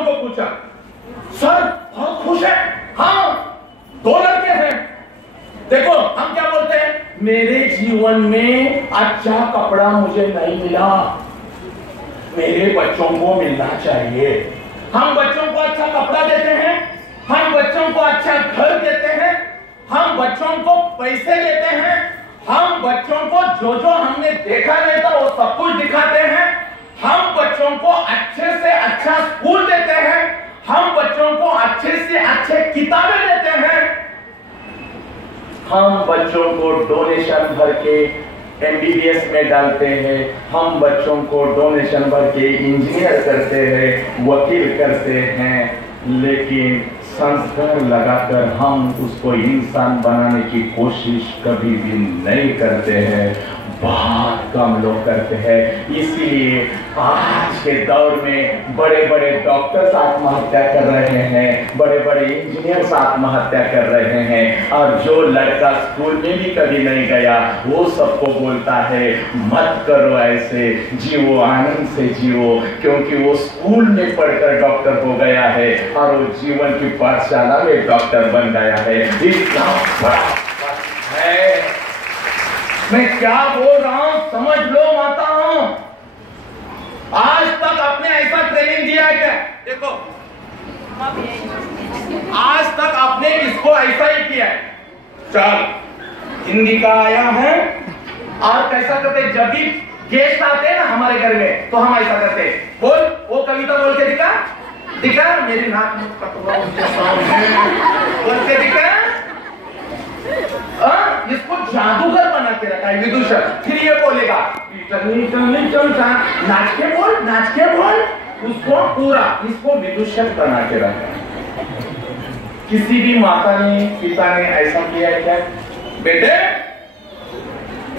बच्चों को पूछा, सर बहुत खुश है? हाँ, 2 लड़के हैं। देखो हम क्या बोलते हैं, मेरे जीवन में अच्छा कपड़ा मुझे नहीं मिला, मेरे बच्चों को मिलना चाहिए। हम बच्चों को अच्छा कपड़ा देते हैं, हम बच्चों को अच्छा घर देते हैं, हम बच्चों को पैसे देते हैं, हम बच्चों को जो जो हमने देखा नहीं था वो सब कुछ दिखाते हैं, हम बच्चों को अच्छे से अच्छा स्कूल देते हैं, हम बच्चों को अच्छे से अच्छे किताबें देते हैं, हम बच्चों को डोनेशन भर के MBBS में डालते हैं, हम बच्चों को डोनेशन भर के इंजीनियर करते हैं, वकील करते हैं, लेकिन संस्कार लगाकर हम उसको इंसान बनाने की कोशिश कभी भी नहीं करते हैं। बहुत कम लोग करते हैं। इसीलिए आज के दौर में बड़े बड़े डॉक्टर्स आत्महत्या कर रहे हैं, बड़े बड़े इंजीनियर्स आत्महत्या कर रहे हैं, और जो लड़का स्कूल में भी कभी नहीं गया वो सबको बोलता है मत करो ऐसे, जियो आनंद से जियो, क्योंकि वो स्कूल में पढ़कर डॉक्टर हो गया है और वो जीवन की पाठशाला में डॉक्टर बन गया है। इतना बड़ा है। मैं क्या बोल रहा हूं समझ लो माताओं। आज तक आपने ऐसा ट्रेनिंग दिया है क्या? देखो आज तक आपने इसको ऐसा ही किया है। चल हिंदी का आया है, और कैसा करते जब भी गेस्ट आते हैं ना हमारे घर में तो हम ऐसा करते हैं, बोल वो कविता बोल के दिखा, दिखा मेरी नाक में कटवा बोल के दिखा। इसको जादूगर बना के रखा है विदूषक। फिर ये बोलेगा नाच के बोल, नाच के बोल, उसको पूरा इसको विदूषक बना के रखा है। किसी भी माता ने पिता ने ऐसा किया है क्या? बेटे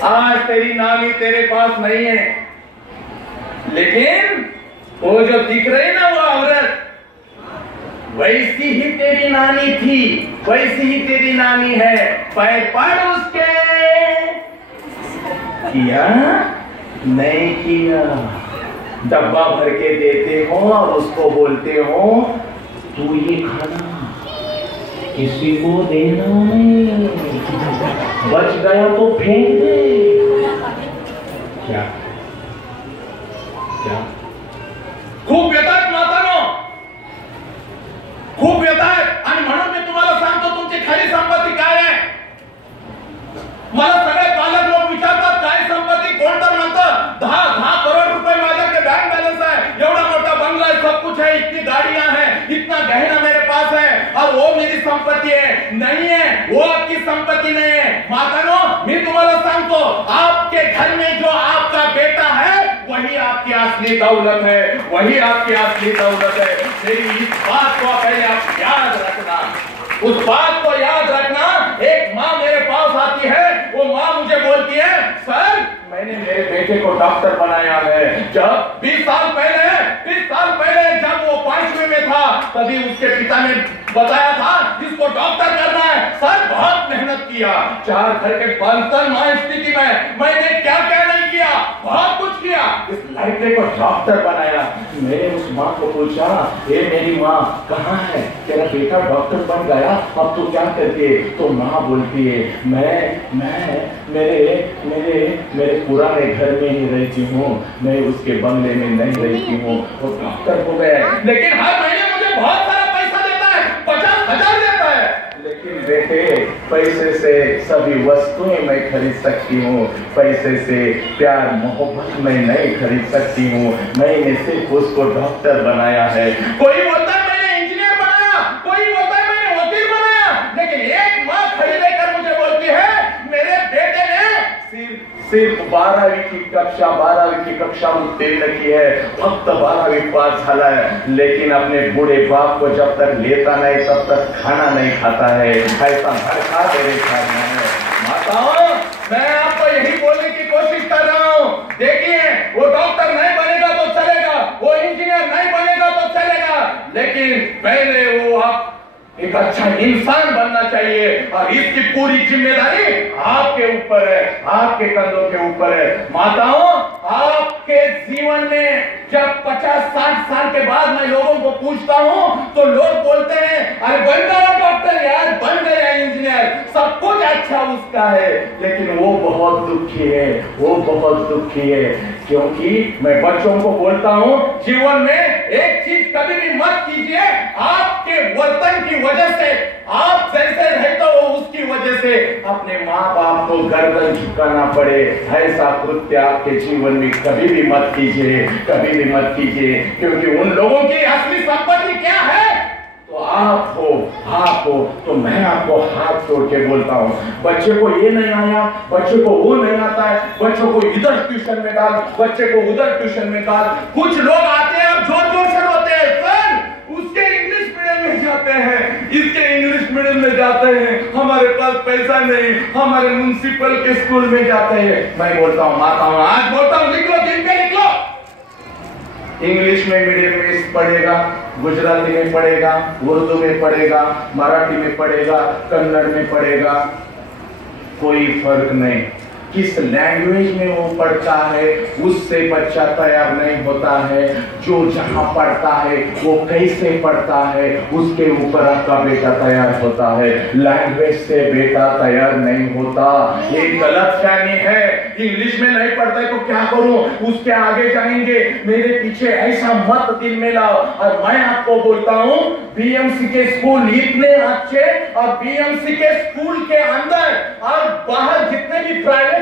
आज तेरी नानी तेरे पास नहीं है, लेकिन वो जो दिख रही ना वो औरत वैसी ही तेरी नानी थी, वैसी ही तेरी नानी है, पैर पड़ उसके। किया नहीं किया, डब्बा भर के देते हो और उसको बोलते हो तू ये खाना, किसी को देना नहीं, बच गया तो फेंक दे। क्या क्या खूप येतात मातानो, खूप येतात। आणि म्हणून मी तुम्हाला सांगतो तुमची खरी संपत्ती काय आहे। मला सगळे पालक लोक विचारतात काय संपत्ती, कोण तर म्हणतं 10 करोड़ रुपए माझ्याकडे बैंक बैलेंस है, एवढा मोठा बंगला है, सब कुछ है, इतनी गाड़ियां हैं, इतना गहना मेरे पास है और वो मेरी संपत्ति है। नहीं है, वो आपकी संपत्ति नहीं है। मातानो मी तुम्हाला सांगतो आपके घर में जो आपका बेटा है वही आपकी असली दौलत है, वही आपकी असली दौलत है। मेरी इस बात को पहले आप याद रखना, उस बात को याद रखना। एक माँ मेरे पास आती है, वो माँ मुझे बोलती है सर मैंने मेरे बेटे को डॉक्टर बनाया है। जब 20 साल पहले जब वो 5वीं में था तभी उसके पिता ने बताया था जिसको डॉक्टर करना है। सर बहुत मेहनत किया, 4 घर के बर्तन मां स्थिति में मैंने क्या क्या नहीं किया, बहुत कुछ किया, इस लड़के को डॉक्टर बनाया। मैंने उस माँ को पूछा हे मेरी माँ कहाँ है तेरा बेटा, डॉक्टर बन गया, अब तू क्या करती है? तो माँ बोलती है मैं मेरे पुराने घर में ही रहती हूँ, मैं उसके बंगले में नहीं रहती हूँ। वो डॉक्टर हो गया, लेकिन हर महीने मुझे बहुत सारा पैसा देता है, 50,000 देता है। लेकिन बेटे पैसे से सभी वस्तुएं मैं खरीद सकती हूँ, पैसे से प्यार मोहब्बत मैं नहीं खरीद सकती हूँ। मैंने सिर्फ उसको डॉक्टर बनाया है। कोई बोलता है मैंने इंजीनियर बनाया, कोई बोलता है मैंने वकील बनाया, लेकिन एक माँ खड़ी लेकर मुझे बोलती है मेरे बेटे ने सिर्फ 12वीं की कक्षा उत्तीर्ण की है, फक्त 12वीं पास झाला है, लेकिन अपने बूढ़े बाप को जब तक लेता नहीं तब तक खाना नहीं खाता है। ऐसा भड़का मेरे सामने है। माताओं मैं आपको यही बोलने की कोशिश कर रहा हूँ, देखिए वो डॉक्टर नहीं बनेगा तो चलेगा, वो इंजीनियर नहीं बनेगा तो चलेगा, लेकिन पहले वो आप एक अच्छा इंसान बनना चाहिए और इसकी पूरी जिम्मेदारी आपके ऊपर है, आपके कंधों के ऊपर है। माताओं आपके आपके जीवन में जब 50-60 साल के बाद मैं लोगों को पूछता हूं तो लोग बोलते हैं अरे बन गया डॉक्टर यार, बन गया इंजीनियर, सब कुछ अच्छा उसका है, लेकिन वो बहुत दुखी है, वो बहुत दुखी है। क्योंकि मैं बच्चों को बोलता हूं जीवन में एक चीज कभी भी मत कीजिए, आपके वर्तन की वजह से, आप जैसे रहते हो उसकी वजह से अपने माँ बाप को गर्दन झुकाना पड़े, ऐसा कृत्य आपके जीवन में कभी भी मत कीजिए, कभी भी मत कीजिए। क्योंकि उन लोगों की असली संपत्ति क्या है तो आप हो। तो मैं आपको हाथ जोड़ के बोलता हूं, बच्चे को ये नहीं आया, बच्चे को वो नहीं आता है, बच्चों को इधर ट्यूशन में डाल, बच्चे को उधर ट्यूशन में डाल। कुछ लोग आते हैं और जोर जोर से रोते हैं, सर उसके इंग्लिश मीडियम में जाते हैं, इसके इंग्लिश मीडियम में जाते हैं, हमारे पास पैसा नहीं, हमारे म्युनिसिपल के स्कूल में जाते हैं। मैं बोलता हूँ माताओं, आज बोलता हूँ लिख लो, दिन पे लिख लो, इंग्लिश में मीडियम में पढ़ेगा, गुजराती में पढ़ेगा, उर्दू में पढ़ेगा, मराठी में पढ़ेगा, कन्नड़ में पढ़ेगा, कोई फर्क नहीं। किस लैंग्वेज में वो पढ़ता है उससे बच्चा तैयार नहीं होता है। जो जहां पढ़ता है वो कैसे पढ़ता है उसके ऊपर आपका बेटा तैयार होता है, लैंग्वेज से बेटा तैयार नहीं होता। ये गलतफहमी है, इंग्लिश में नहीं पढ़ता तो क्या करूं, उसके आगे जाएंगे, मेरे पीछे ऐसा मत दिल में लाओ। और मैं आपको बोलता हूं बीएमसी के स्कूल इतने अच्छे, और बीएमसी के स्कूल के अंदर और बाहर जितने भी प्राइवेट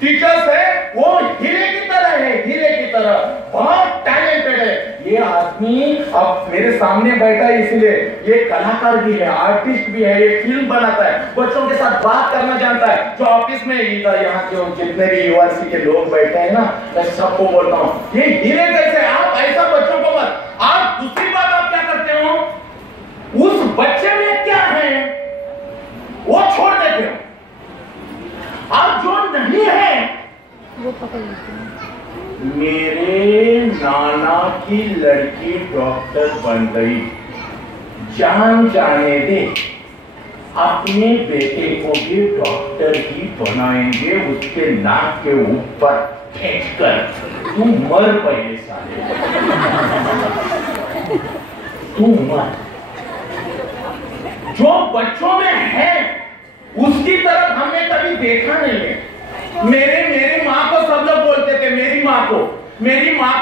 टीचर्स है वो हीरे की तरह है, हीरे की तरह, बहुत टैलेंटेड है। ये आदमी अब मेरे सामने बैठा है इसलिए, ये कलाकार भी है, आर्टिस्ट भी है, ये फिल्म बनाता है, बच्चों के साथ बात करना जानता है। जो ऑफिस में इधर यहाँ के जितने भी यूनिवर्सिटी के लोग बैठे हैं ना, मैं सबको बोलता हूँ ये हीरे जैसे, आप ऐसा बच्चों को मत। आप दूसरी बात आप क्या करते हो, उस बच्चे में क्या है वो छोड़ देते हो, और जो नहीं है वो पकड़ लेते हैं। मेरे नाना की लड़की डॉक्टर बन गई, जान जाने दे, अपने बेटे को भी डॉक्टर ही बनाएंगे, उसके नाक के ऊपर खींचकर। तू मर पहले साले, तू मर। जो बच्चों में है उसकी तरफ हमने कभी देखा नहीं है। मेरी माँ को सब लोग बोलते थे, मेरी माँ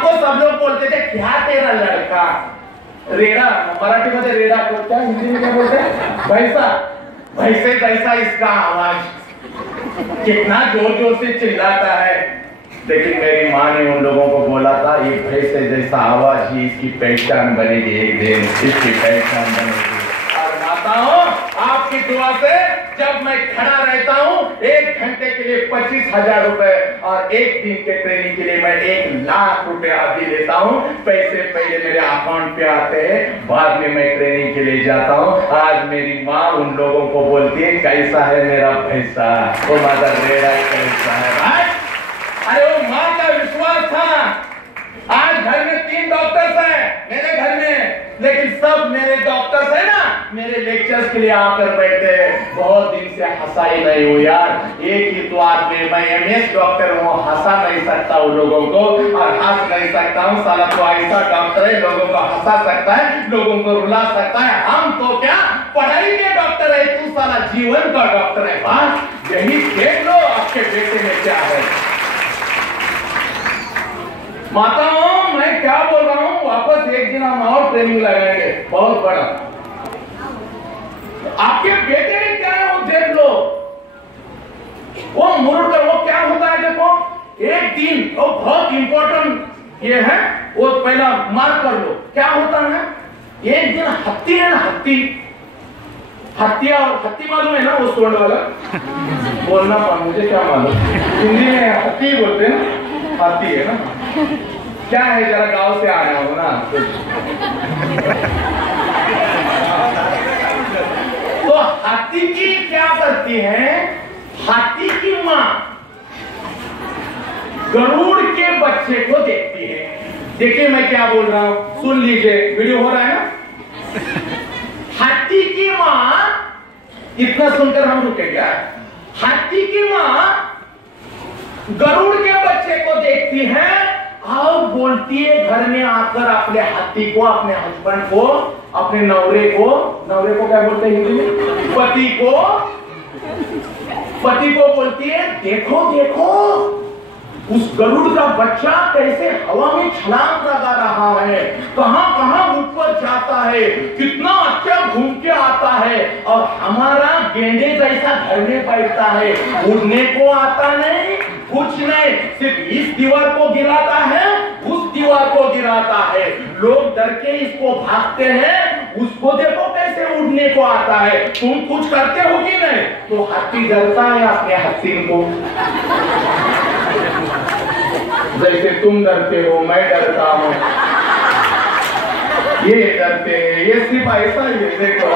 को सब लोग बोलते थे क्या तेरा लड़का रेड़ा, मराठी में रेड़ा को क्या, हिंदी में क्या बोलते हैं, भैंसा, भैंसे जैसा इसका आवाज, कितना जोर जोर से चिल्लाता है। लेकिन मेरी माँ ने उन लोगों को बोला था ये भैंसे जैसा आवाज ही इसकी पहचान बनेगी, एक दिन इसकी पहचान बनेगी। और माताओं आपकी दुआ से जब मैं खड़ा रहता हूं 1 घंटे के लिए 25,000 रुपए, और 1 दिन के ट्रेनिंग के लिए मैं 1 लाख रुपए आदि लेता हूं। पैसे पहले मेरे अकाउंट पे आते हैं, बाद में मैं ट्रेनिंग के लिए जाता हूं। आज मेरी माँ उन लोगों को बोलती है कैसा है मेरा भैंसा, वो मदर रेड़ा कैसा है। अरे वो माँ का विश्वास था। आज घर में 3 डॉक्टर्स हैं मेरे घर में, लेकिन सब मेरे डॉक्टर्स है ना, मेरे लेक्चर्स के लिए आकर बैठे हैं। बहुत दिन से हंसा ही नहीं हूँ यार, एक ही तो आदमी, मैं एमएस डॉक्टर हूँ, हंसा नहीं सकता हूँ लोगों को, और हंस नहीं सकता हूँ। साला तो ऐसा डॉक्टर है, लोगों को हंसा सकता है, लोगों को रुला सकता है। हम तो क्या पढ़ाई के डॉक्टर है, तू साला जीवन का डॉक्टर है। बस यही देख लो आपके बेटे में क्या है। माताओं मैं क्या बोल रहा हूं, वापस एक दिन हम और ट्रेनिंग लगाएंगे बहुत बड़ा। आपके बेटे में क्या है वो देख लो, वो मुड़ कर वो क्या होता है देखो, एक दिन वो बहुत इंपॉर्टेंट ये है, वो पहला मार्क कर लो। क्या होता है एक दिन हत्ती है ना, हत्ती मालूम है ना, वो स्वर्ण वाला बोलना मुझे क्या मालूम, हिंदी में हत्ती बोलते हैं ना, हाथी है ना, क्या है जरा गांव से आया हो ना। तो हाथी की क्या करती है, हाथी की माँ गरुड़ के बच्चे को देखती है। देखिए मैं क्या बोल रहा हूं, सुन लीजिए, वीडियो हो रहा है ना। हाथी की माँ, इतना सुनकर हम रुकेंगे। हाथी की माँ गरुड़ के बच्चे को देखती है अब बोलती है घर में आकर अपने हाथी को, अपने हस्बैंड को, अपने नवरे को क्या बोलते हैं हिंदी में, पति को बोलती है, देखो देखो उस गरुड़ का बच्चा कैसे हवा में छलांग लगा रहा है, कहां कहां ऊपर जाता है, कितना अच्छा घूम के आता है, और हमारा गेंडे जैसा घर में बैठता है, उड़ने को आता नहीं, कुछ नहीं, सिर्फ इस दीवार को गिराता है, उस दीवार को गिराता है, लोग डर के इसको भागते हैं, उसको देखो कैसे उड़ने को आता है, तुम कुछ करते हो कि नहीं? तो हाथी डरता है अपने हसीन को, जैसे तुम डरते हो मैं डरता हूं, ये डरते हैं, ये सिर्फ ऐसा ही है। देखो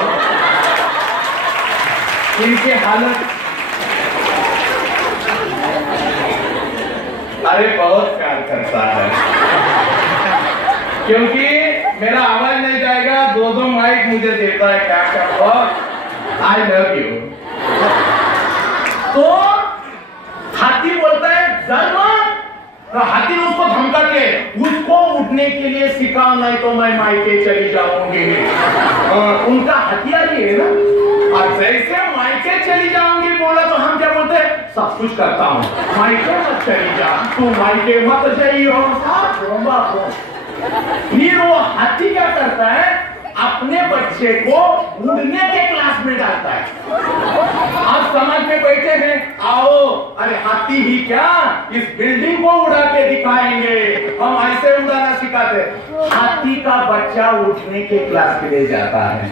इनकी हालत, अरे बहुत प्यार करता है, क्योंकि मेरा आवाज नहीं जाएगा, दो माइक मुझे देता है, क्या क्या आई लव यू। तो हाथी बोलता है जरूर, हाथी उसको धमका के उसको उठने के लिए सिखाओ, नहीं तो मैं मायके चली जाऊंगी। उनका हथियार ये है ना, और जैसे मायके चली जाऊंगी बोला तो हम क्या बोलते हैं, सब कुछ करता हूँ, मायके मत चली जा, तू मायके मत जाइयो। फिर वो हाथी क्या करता है, अपने बच्चे को उड़ने के क्लास में डालता है। आप समाज में बैठे हैं, आओ, अरे हाथी ही क्या, इस बिल्डिंग को उड़ा के दिखाएंगे, हम ऐसे उड़ाना सिखाते। हाथी का बच्चा उठने के क्लास के लिए जाता है।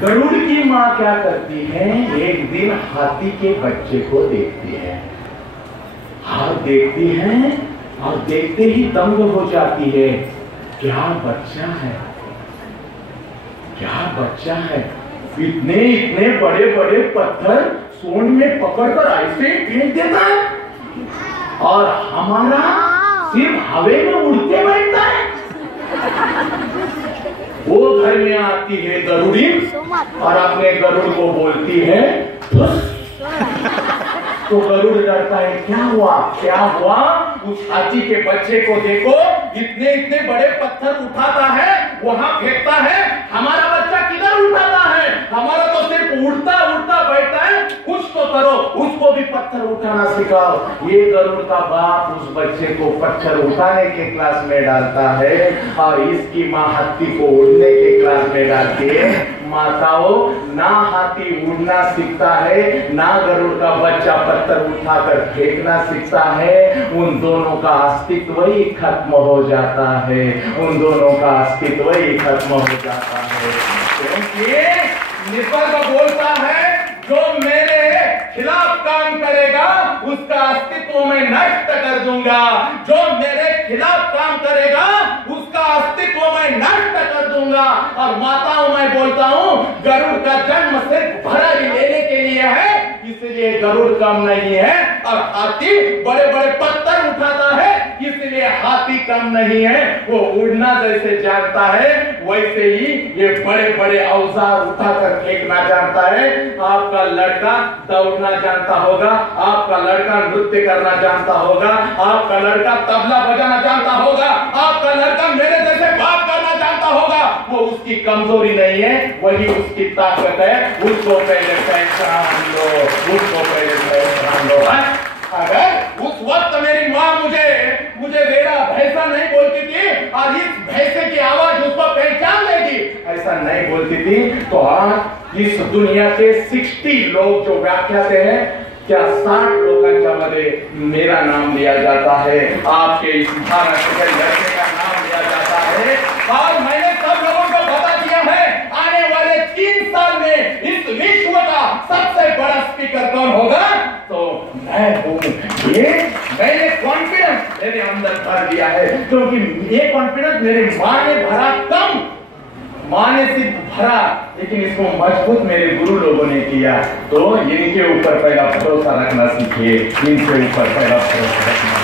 गरुड़ की माँ क्या करती है, एक दिन हाथी के बच्चे को देखती है, हाथ देखती है और देखते ही दंग हो जाती है, क्या बच्चा है, क्या बच्चा है, इतने इतने बड़े बड़े पत्थर सोंड में पकड़कर ऐसे फेंक देता है, और हमारा सिर्फ हवे में उड़ते बैठता है। वो घर में आती है गरुड़ी और अपने गरुड़ को बोलती है, तो गरुड़ डरता है, क्या हुआ क्या हुआ, उस हाथी के बच्चे को देखो, इतने इतने बड़े पत्थर उठाता है, वहां फेंकता है, हमारा बच्चा किधर उठाता है, हमारा तो सिर्फ उड़ता उड़ता बैठता है, कुछ तो करो, उसको भी पत्थर उठाना सिखाओ। ये गरुड़ का बाप उस बच्चे को पत्थर उठाने के क्लास में डालता है, और इसकी माँ हाथी को उड़ने के क्लास में डालती है। माताओं, ना हाथी उड़ना सीखता है, ना गरुड़ का बच्चा पत्थर उठाकर फेंकना सीखता है, उन दोनों का अस्तित्व ही खत्म हो जाता है, उन दोनों का अस्तित्व ही खत्म हो जाता है। क्योंकि निसर्ग बोलता है, जो मेरे खिलाफ काम करेगा उसका अस्तित्व मैं नष्ट कर दूंगा, जो मेरे खिलाफ काम करेगा उसका अस्तित्व मैं नष्ट कर दूंगा। और माताओं, मैं बोलता हूं, गरुड़ का जन्म सिर्फ भरारी लेने के लिए है, इसलिए गरुड़ कम नहीं है, और हाथी बड़े बड़े पत्थर उठाता है, इसलिए हाथी कम नहीं है। वो उड़ना जैसे जानता है, वैसे ही ये बड़े बड़े औजार उठाकर फेंकना जानता है। आपका लड़का दौड़ना जानता होगा, आपका लड़का नृत्य करना जानता होगा, आपका लड़का तबला बजाना जानता होगा, आपका लड़का मेरे जैसे बात करना जानता होगा। वो उसकी कमजोरी नहीं है, वही उसकी ताकत है। उसको पहले पहचान लो, उसको पहले पहचान लो। अगर उस वक्त मेरी माँ मुझे मेरा भैंसा नहीं बोलती थी, और इस भैंसे की आवाज उसको पहचान लेगी, ऐसा नहीं बोलती थी, तो आज इस दुनिया के 60 लोग जो व्याख्याते हैं, क्या 60 लोगों मध्ये मेरा नाम लिया जाता है, आपके इस भारत के लड़के का नाम लिया जाता है। और मैंने सब लोगों को बता दिया है, आने वाले 3 साल में इस विश्व का सबसे बड़ा स्पीकर कौन होगा, तो मैं हूं। ये मैंने कॉन्फिडेंस मेरे अंदर भर दिया है, क्योंकि ये कॉन्फिडेंस मेरे माँ ने भरा, कम माँ ने सिर्फ भरा, लेकिन इसको मजबूत मेरे गुरु लोगों ने किया। तो इनके ऊपर पहला भरोसा रखना सीखिए, इनके ऊपर पहला भरोसा रखना